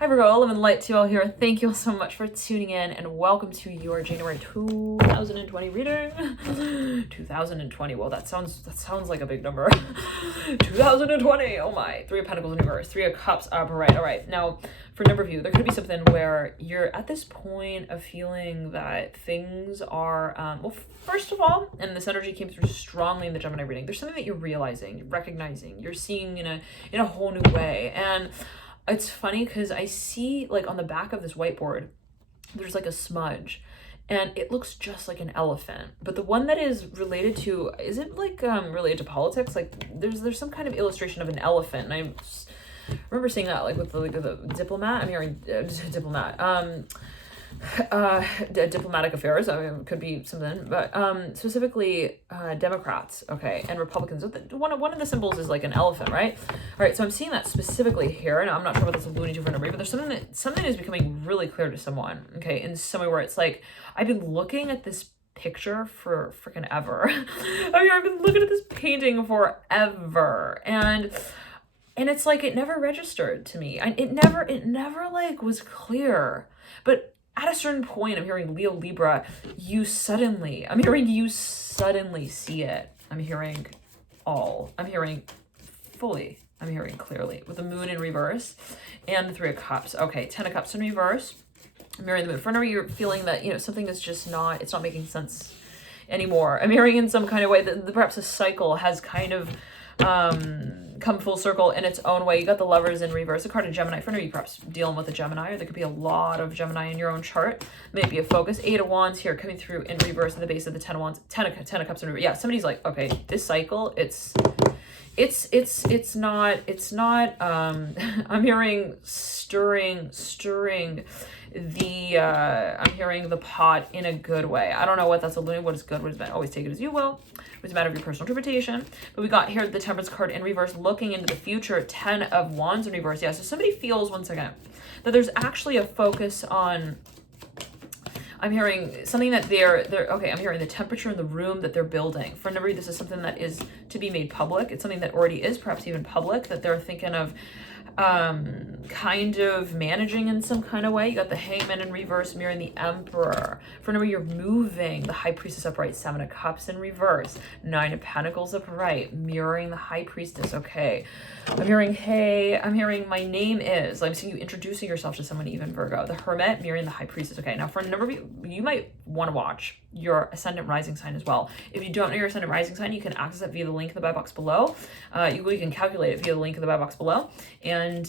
Hi Virgo, I live in light to you all here. Thank you all so much for tuning in and welcome to your January 2020 reading. 2020, well that sounds like a big number. 2020, oh my. Three of Pentacles in reverse, Three of Cups upright. All right, now for a number of you, there could be something where you're at this point of feeling that things are, well, first of all, and this energy came through strongly in the Gemini reading, there's something that you're realizing, you're recognizing, you're seeing in a whole new way. And it's funny because I see like on the back of this whiteboard, there's like a smudge and it looks just like an elephant. But the one that is related to, is it like related to politics? Like there's some kind of illustration of an elephant. And I remember seeing that like with the diplomat. I'm hearing diplomat. Diplomatic affairs. I mean, it could be something, but specifically Democrats, okay, and Republicans. One of the symbols is like an elephant, right? All right, so I'm seeing that specifically here, and I'm not sure what that's alluding to for a number, but there's something is becoming really clear to someone, okay, in some way where it's like I've been looking at this picture for freaking ever. I mean, I've been looking at this painting forever, and it's like it never registered to me. It never like was clear, but at a certain point, I'm hearing Leo, Libra, I'm hearing you suddenly see it. I'm hearing fully, I'm hearing clearly with the moon in reverse and the Three of Cups. Okay, Ten of Cups in reverse. I'm hearing the moon. For now, you're feeling that, something is just it's not making sense anymore. I'm hearing in some kind of way that perhaps a cycle has kind of come full circle in its own way. You got the Lovers in reverse, a card of Gemini. For now, you perhaps dealing with a Gemini, or there could be a lot of Gemini in your own chart. Maybe a focus. Eight of Wands here coming through in reverse at the base of the Ten of Wands. Ten of Cups in reverse. Yeah, somebody's like, okay, this cycle, it's not I'm hearing stirring I'm hearing the pot in a good way. I don't know what that's alluding. What is good, what is bad? Always take it as you will. It's a matter of your personal interpretation. But we got here the Temperance card in reverse, looking into the future. Ten of Wands in reverse. Yeah, so somebody feels, one second, that there's actually a focus on, I'm hearing something that they're okay, I'm hearing the temperature in the room that they're building. For a number of you, this is something that is to be made public. It's something that already is perhaps even public, that they're thinking of kind of managing in some kind of way. You got the Hangman in reverse, mirroring the Emperor. For a number, you're moving the High Priestess upright, Seven of Cups in reverse, Nine of Pentacles upright, mirroring the High Priestess. Okay, I'm hearing, hey, I'm hearing my name is, I'm seeing you introducing yourself to someone, even Virgo. The Hermit, mirroring the High Priestess. Okay, now for a number of you, you might want to watch your Ascendant Rising sign as well. If you don't know your Ascendant Rising sign, you can access it via the link in the buy box below. You can calculate it via the link in the buy box below, and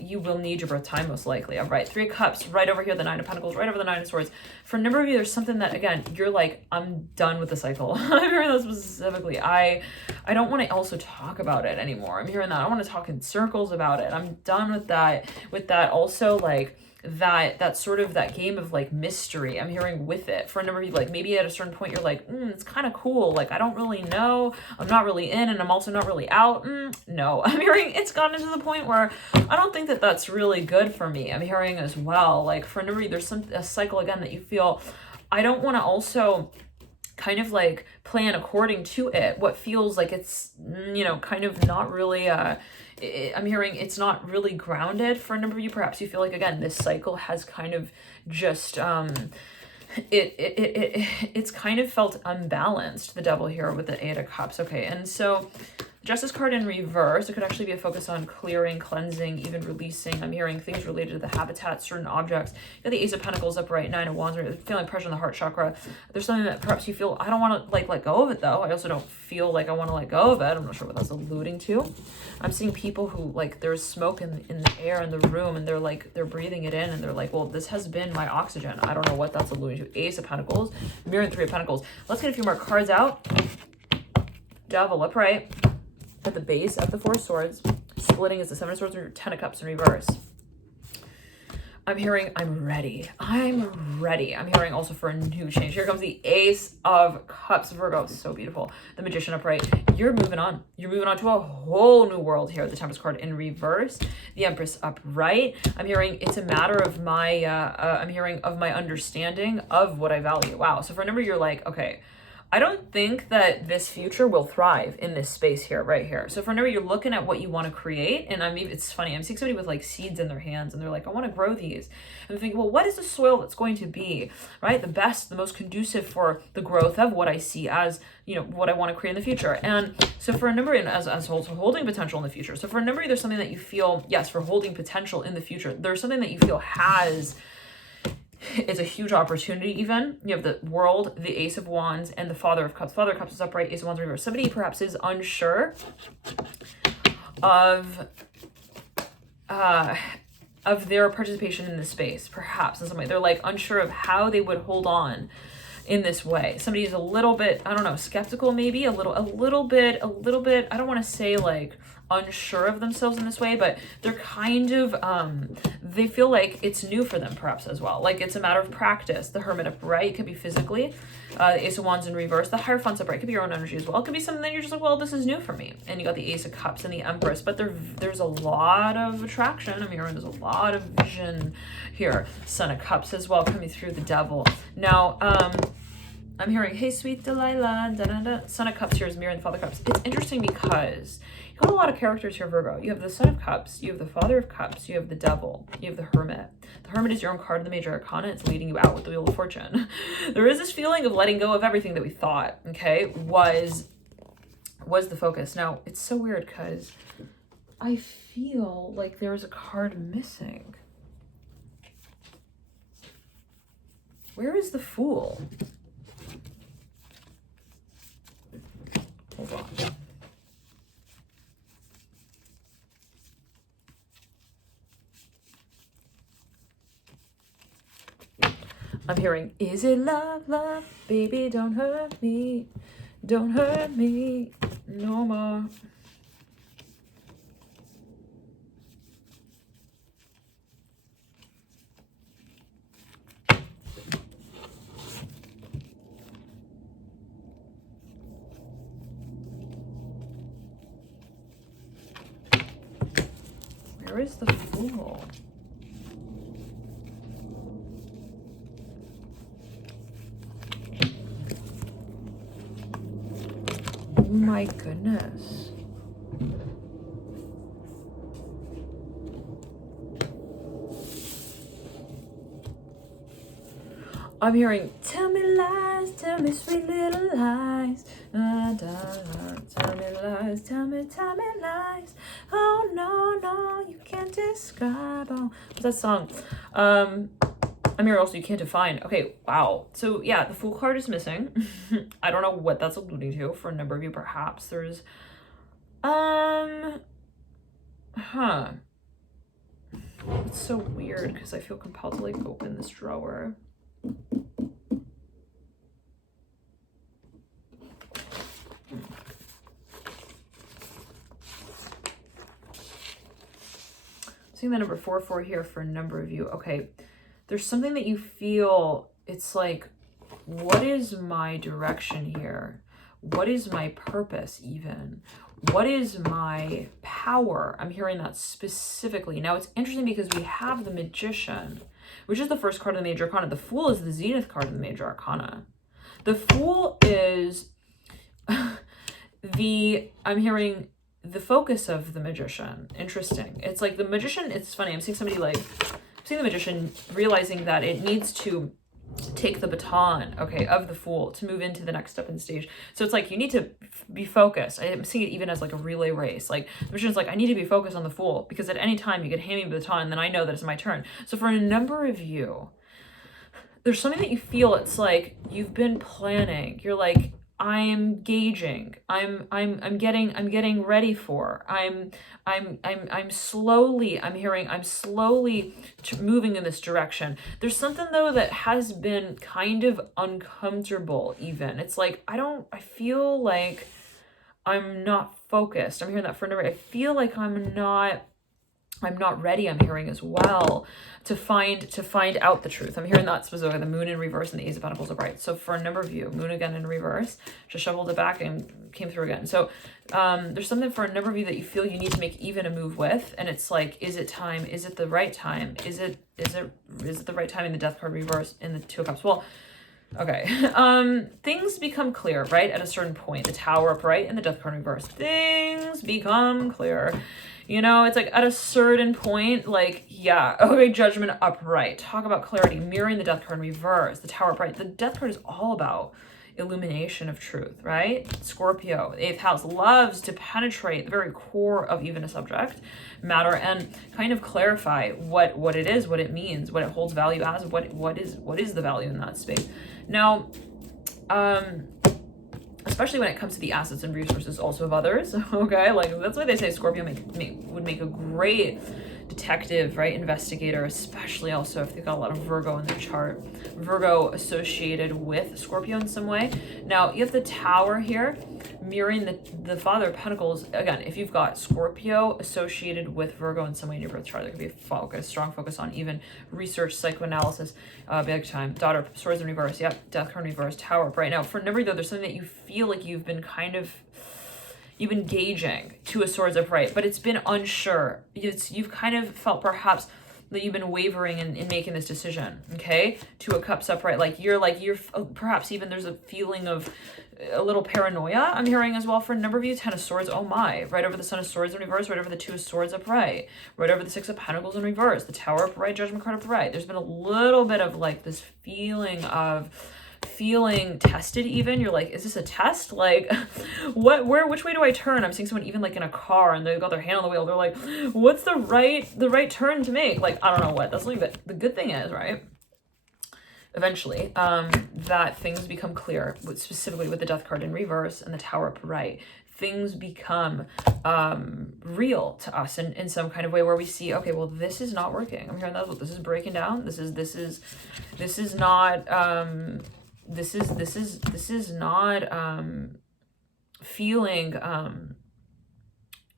you will need your birth time most likely. All right, Three of Cups right over here, the Nine of Pentacles right over the Nine of Swords. For a number of you, there's something that, again, you're like, I'm done with the cycle. I'm hearing that specifically. I don't want to also talk about it anymore. I'm hearing that. I want to talk in circles about it. I'm done with that. With that also, like, that sort of that game of like mystery. I'm hearing with it. For a number of you, like maybe at a certain point you're like, it's kind of cool. Like I don't really know. I'm not really in, and I'm also not really out. No, I'm hearing it's gotten to the point where I don't think that that's really good for me. I'm hearing as well, like for a number of you, there's a cycle again that you feel, I don't want to also kind of like plan according to it. What feels like it's, kind of not really, I'm hearing it's not really grounded. For a number of you, perhaps you feel like, again, this cycle has kind of just, it's kind of felt unbalanced, the Devil here with the Eight of Cups. Okay, and so Justice card in reverse, it could actually be a focus on clearing, cleansing, even releasing. I'm hearing things related to the habitat, certain objects. You got the Ace of Pentacles upright, Nine of Wands, feeling pressure in the heart chakra. There's something that perhaps you feel, I don't want to like let go of it though. I also don't feel like I want to let go of it. I'm not sure what that's alluding to. I'm seeing people who like there's smoke in the air in the room, and they're breathing it in, and they're like, well, this has been my oxygen. I don't know what that's alluding to. Ace of Pentacles, mirroring Three of Pentacles. Let's get a few more cards out. Devil upright. At the base of the Four of Swords, splitting is the Seven of Swords or Ten of Cups in reverse. I'm hearing I'm ready. I'm ready. I'm hearing also for a new change. Here comes the Ace of Cups, Virgo. So beautiful. The Magician upright. You're moving on. You're moving on to a whole new world here. The Temperance card in reverse. The Empress upright. I'm hearing it's a matter of my, I'm hearing of my understanding of what I value. Wow. So for a number, you're like, okay, I don't think that this future will thrive in this space here, right here. So for a number, you're looking at what you want to create. And it's funny, I'm seeing somebody with like seeds in their hands and they're like, I want to grow these. And I'm thinking, well, what is the soil that's going to be, right? The best, the most conducive for the growth of what I see as, you know, what I want to create in the future. And so for a number, and as also holding potential in the future. So for a number, there's something that you feel, yes, for holding potential in the future, there's something that you feel has, it's a huge opportunity even. You have the World, the Ace of Wands, and the Father of Cups. Father of Cups is upright, Ace of Wands reversed. Somebody perhaps is unsure of their participation in this space, perhaps in some way. They're like unsure of how they would hold on in this way. Somebody is a little bit, I don't know, skeptical maybe, a little bit, I don't want to say like unsure of themselves in this way, but they're kind of, they feel like it's new for them perhaps as well. Like it's a matter of practice. The Hermit upright, it could be physically, the Ace of Wands in reverse, the Hierophant's upright, it could be your own energy as well. It could be something that you're just like, well, this is new for me. And you got the Ace of Cups and the Empress, but there's a lot of attraction. I'm hearing there's a lot of vision here. Son of Cups as well coming through the Devil. Now, I'm hearing, hey, sweet Delilah, da, da, da. Son of Cups here is mirroring the Father of Cups. It's interesting because you got a lot of characters here, Virgo. You have the Son of Cups, you have the Father of Cups, you have the Devil, you have the Hermit. The Hermit is your own card in the Major Arcana. It's leading you out with the Wheel of Fortune. There is this feeling of letting go of everything that we thought, okay, was the focus. Now, it's so weird because I feel like there was a card missing. Where is the Fool? Hold on. I'm hearing, is it love, love? Baby, don't hurt me. Don't hurt me no more. Where is the Fool? Oh my goodness. I'm hearing, tell me lies, tell me sweet little lies. Da, da, da. Tell me lies, tell me lies. Oh no, no, you can't describe. Oh, what's that song? I'm here also, you can't define. Okay, wow. So yeah, the Fool card is missing. I don't know what that's alluding to. For a number of you, perhaps there's, It's so weird because I feel compelled to like open this drawer. Seeing the number 44 here for a number of you. Okay, there's something that you feel, it's like, what is my direction here? What is my purpose even? What is my power? I'm hearing that specifically. Now it's interesting because we have the Magician, which is the first card of the Major Arcana. The Fool is the Zenith card of the Major Arcana. The Fool is I'm hearing the focus of the Magician. Interesting. It's like the Magician, it's funny. I'm seeing somebody like, the Magician realizing that it needs to take the baton, okay, of the Fool to move into the next step in the stage. So it's like you need to be focused. I'm seeing it even as like a relay race. Like the Magician's like, I need to be focused on the Fool because at any time you could hand me the baton and then I know that it's my turn. So for a number of you, there's something that you feel, it's like you've been planning. You're like, I'm gauging. I'm getting ready for. I'm slowly moving in this direction. There's something though that has been kind of uncomfortable even. It's like, I feel like I'm not focused. I'm hearing that for a number. I feel like I'm not ready. I'm hearing as well to find out the truth. I'm hearing that specifically, the Moon in reverse and the Ace of Pentacles upright. So for a number of you, Moon again in reverse, just shoveled it back and came through again. So there's something for a number of you that you feel you need to make even a move with, and it's like, is it time? Is it the right time? Is it the right time in the Death card reverse in the Two of Cups? Well, Okay. Things become clear, right? At a certain point, the Tower upright and the Death card in reverse. Things become clear. You know, it's like at a certain point, like, yeah, okay, Judgment upright. Talk about clarity, mirroring the Death card in reverse, the Tower upright. The Death card is all about illumination of truth, right? Scorpio, the 8th house, loves to penetrate the very core of even a subject matter and kind of clarify what it is, what it means, what it holds value as, what is the value in that space. Now, especially when it comes to the assets and resources also of others, okay? Like, that's why they say Scorpio would make a great detective, right? Investigator, especially also if they've got a lot of Virgo in their chart. Virgo associated with Scorpio in some way. Now, you have the Tower here, mirroring the Father of Pentacles. Again, if you've got Scorpio associated with Virgo in some way in your birth chart, there could be a strong focus on even research, psychoanalysis, big time. Daughter of Swords in reverse, yep, Death card in reverse, Tower up right now. For a number, though, there's something that you feel like you've been gauging, Two of Swords upright, but it's been unsure. You've kind of felt perhaps that you've been wavering in making this decision, okay? Two of Cups upright, like you're perhaps even there's a feeling of a little paranoia I'm hearing as well for a number of you. 10 of Swords, oh my, right over the Son of Swords in reverse, right over the Two of Swords upright, right over the Six of Pentacles in reverse, the Tower upright, Judgment card upright. There's been a little bit of like this feeling of feeling tested even. You're like, is this a test? Like, which way do I turn? I'm seeing someone even like in a car and they've got their hand on the wheel. They're like, what's the right turn to make? Like, I don't know what. That's like, but the good thing is, right? Eventually, that things become clear, specifically with the Death card in reverse and the Tower upright. Things become real to us in some kind of way where we see, okay, well, this is not working. I'm hearing that this is breaking down. This is not this is not feeling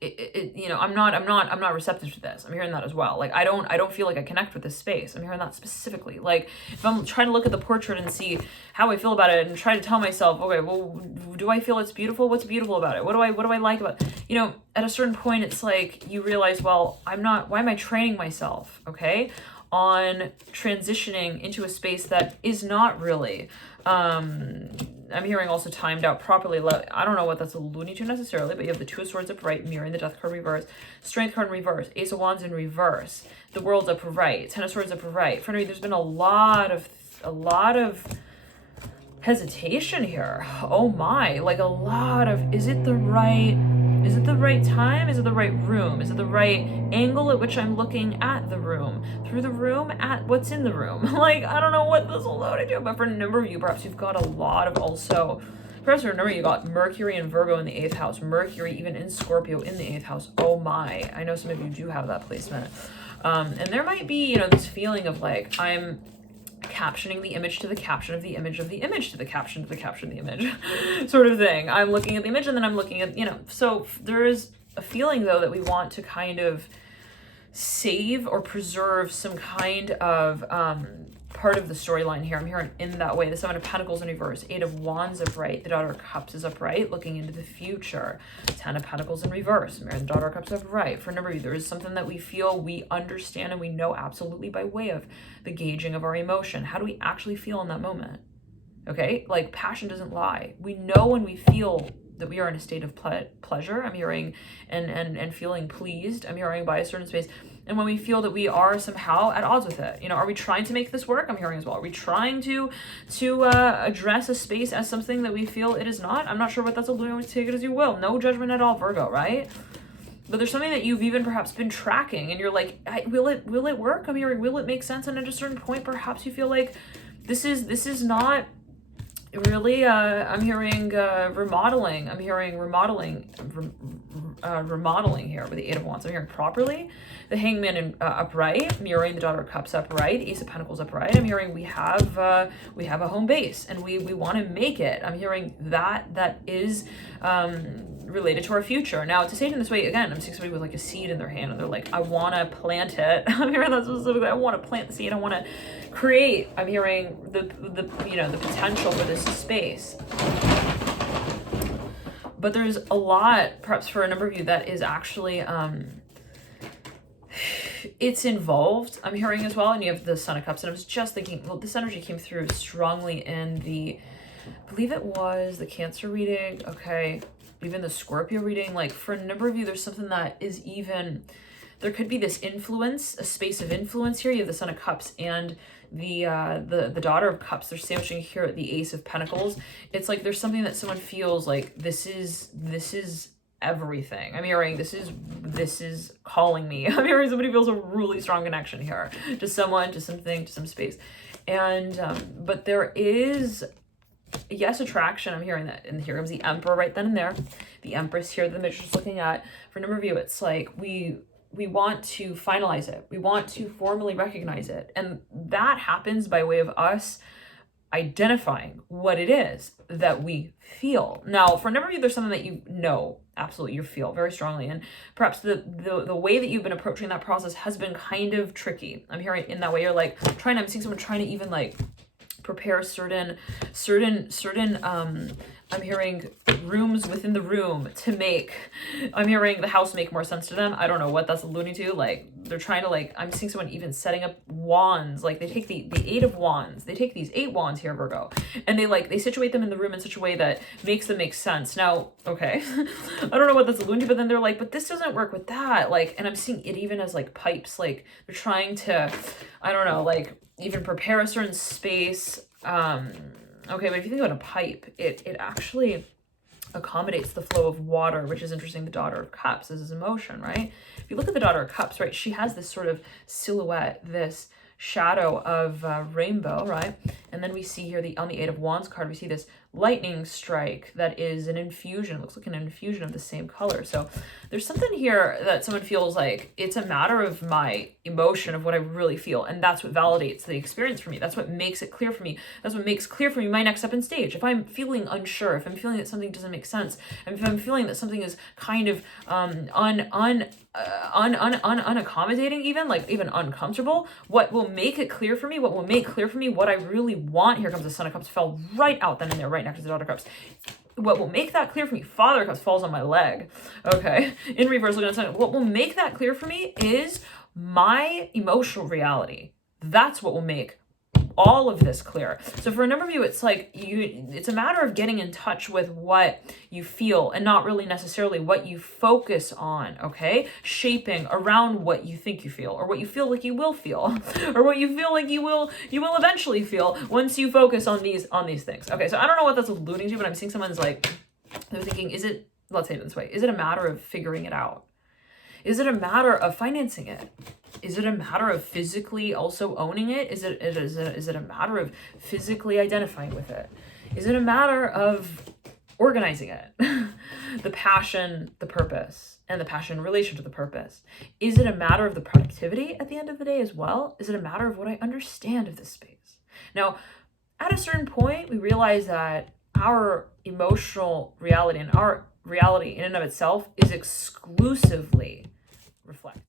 you know, I'm not receptive to this. I'm hearing that as well. Like, I don't feel like I connect with this space. I'm hearing that specifically. Like, if I'm trying to look at the portrait and see how I feel about it and try to tell myself, okay, well, do I feel it's beautiful? What's beautiful about it? What do I like about it? You know, at a certain point, it's like you realize, well, why am I training myself, okay, on transitioning into a space that is not really, I'm hearing also timed out properly. I don't know what that's alluding to necessarily, but you have the Two of Swords upright, mirroring the Death card reverse, Strength card in reverse, Ace of Wands in reverse, the World's upright, Ten of Swords upright. For me, there's been a lot of hesitation here. Oh my, like a lot of, is it the right time? Is it the right room? Is it the right angle at which I'm looking at the room? Through the room, at what's in the room? Like, I don't know what this will load to, but for a number of you, perhaps you've got a lot of also, perhaps for a number of you got Mercury and Virgo in the 8th house, Mercury even in Scorpio in the 8th house. Oh my, I know some of you do have that placement. And there might be, you know, this feeling of like, I'm captioning the image to the caption of the image of the image to the caption of the image sort of thing. I'm looking at the image and then I'm looking at, you know, so there is a feeling though that we want to kind of save or preserve some kind of part of the storyline here. I'm hearing in that way. The Seven of Pentacles in reverse, Eight of Wands upright, the Daughter of Cups is upright, looking into the future. 10 of Pentacles in reverse, the Daughter of Cups upright. For a number of you, there is something that we feel we understand and we know absolutely by way of the gauging of our emotion. How do we actually feel in that moment? Okay, like passion doesn't lie. We know when we feel that we are in a state of pleasure. I'm hearing and feeling pleased. I'm hearing by a certain space. And when we feel that we are somehow at odds with it, you know, are we trying to make this work? I'm hearing as well. Are we trying to address a space as something that we feel it is not? I'm not sure what that's alluding to. Take it as you will. No judgment at all, Virgo, right? But there's something that you've even perhaps been tracking, and you're like, will it work? I'm hearing, will it make sense? And at a certain point, perhaps you feel like this is not really. I'm hearing remodeling. I'm hearing remodeling here with the Eight of Wands. I'm hearing properly. The Hangman in upright, mirroring the Daughter of Cups upright, Ace of Pentacles upright. I'm hearing we have a home base and we want to make it. I'm hearing that is related to our future. Now, to say it in this way, again, I'm seeing somebody with like a seed in their hand and they're like, I want to plant it. I'm hearing that specifically. I want to plant the seed. I want to create. I'm hearing the potential for this space. But there's a lot, perhaps for a number of you, that is actually it's involved, I'm hearing as well. And you have the Son of Cups. And I was just thinking, well, this energy came through strongly in the, I believe it was the Cancer reading. Okay. Even the Scorpio reading. Like for a number of you, there's something that is even, there could be this influence, a space of influence here. You have the Son of Cups and the Daughter of Cups. They're sandwiching here at the Ace of Pentacles. It's like there's something that someone feels like this is everything. I'm hearing this is calling me. I'm hearing somebody feels a really strong connection here to someone, to something, to some space. And but there is, yes, attraction. I'm hearing that. And here comes the Emperor right then and there. The Empress here, the Magician's looking at. For a number of you, it's like we want to finalize it. We want to formally recognize it. And that happens by way of us identifying what it is that we feel. Now, for a number of you, there's something that you know, absolutely, you feel very strongly. And perhaps the way that you've been approaching that process has been kind of tricky. I'm hearing in that way, you're like I'm seeing someone trying to even like prepare certain I'm hearing rooms within the room to make, I'm hearing the house make more sense to them. I don't know what that's alluding to. Like they're trying to like, I'm seeing someone even setting up wands. Like they take the 8 of wands, they take these 8 wands here, Virgo, and they situate them in the room in such a way that makes them make sense. Now, okay, I don't know what that's alluding to, but then they're like, but this doesn't work with that. Like, and I'm seeing it even as like pipes, like they're trying to, I don't know, like even prepare a certain space. Okay, but if you think about a pipe, it actually accommodates the flow of water, which is interesting. The Daughter of Cups is emotion, right? If you look at the Daughter of Cups, right, she has this sort of silhouette, this shadow of rainbow, right? And then we see here on the 8 of Wands card, we see this lightning strike that is an infusion. It looks like an infusion of the same color. So there's something here that someone feels like it's a matter of my emotion, of what I really feel. And that's what validates the experience for me. That's what makes it clear for me. That's what makes clear for me my next step in stage. If I'm feeling unsure, if I'm feeling that something doesn't make sense, and if I'm feeling that something is kind of unaccommodating, even uncomfortable, what will make it clear for me, what will make clear for me what I really want, here comes the Son of Cups, fell right out then and there, right next to the Daughter of Cups. What will make that clear for me, Father of Cups falls on my leg, okay, in reverse, looking at Son. What will make that clear for me is my emotional reality. That's what will make all of this clear. So for a number of you, it's like it's a matter of getting in touch with what you feel and not really necessarily what you focus on, okay? Shaping around what you think you feel, or what you feel like you will feel, or what you feel like you will eventually feel once you focus on these things. Okay, so I don't know what that's alluding to, but I'm seeing someone's like, they're thinking, let's say it this way, is it a matter of figuring it out? Is it a matter of financing it? Is it a matter of physically also owning it? Is it a matter of physically identifying with it? Is it a matter of organizing it? The passion, the purpose, and the passion in relation to the purpose. Is it a matter of the productivity at the end of the day as well? Is it a matter of what I understand of this space? Now, at a certain point, we realize that our emotional reality and our reality in and of itself is exclusively reflect.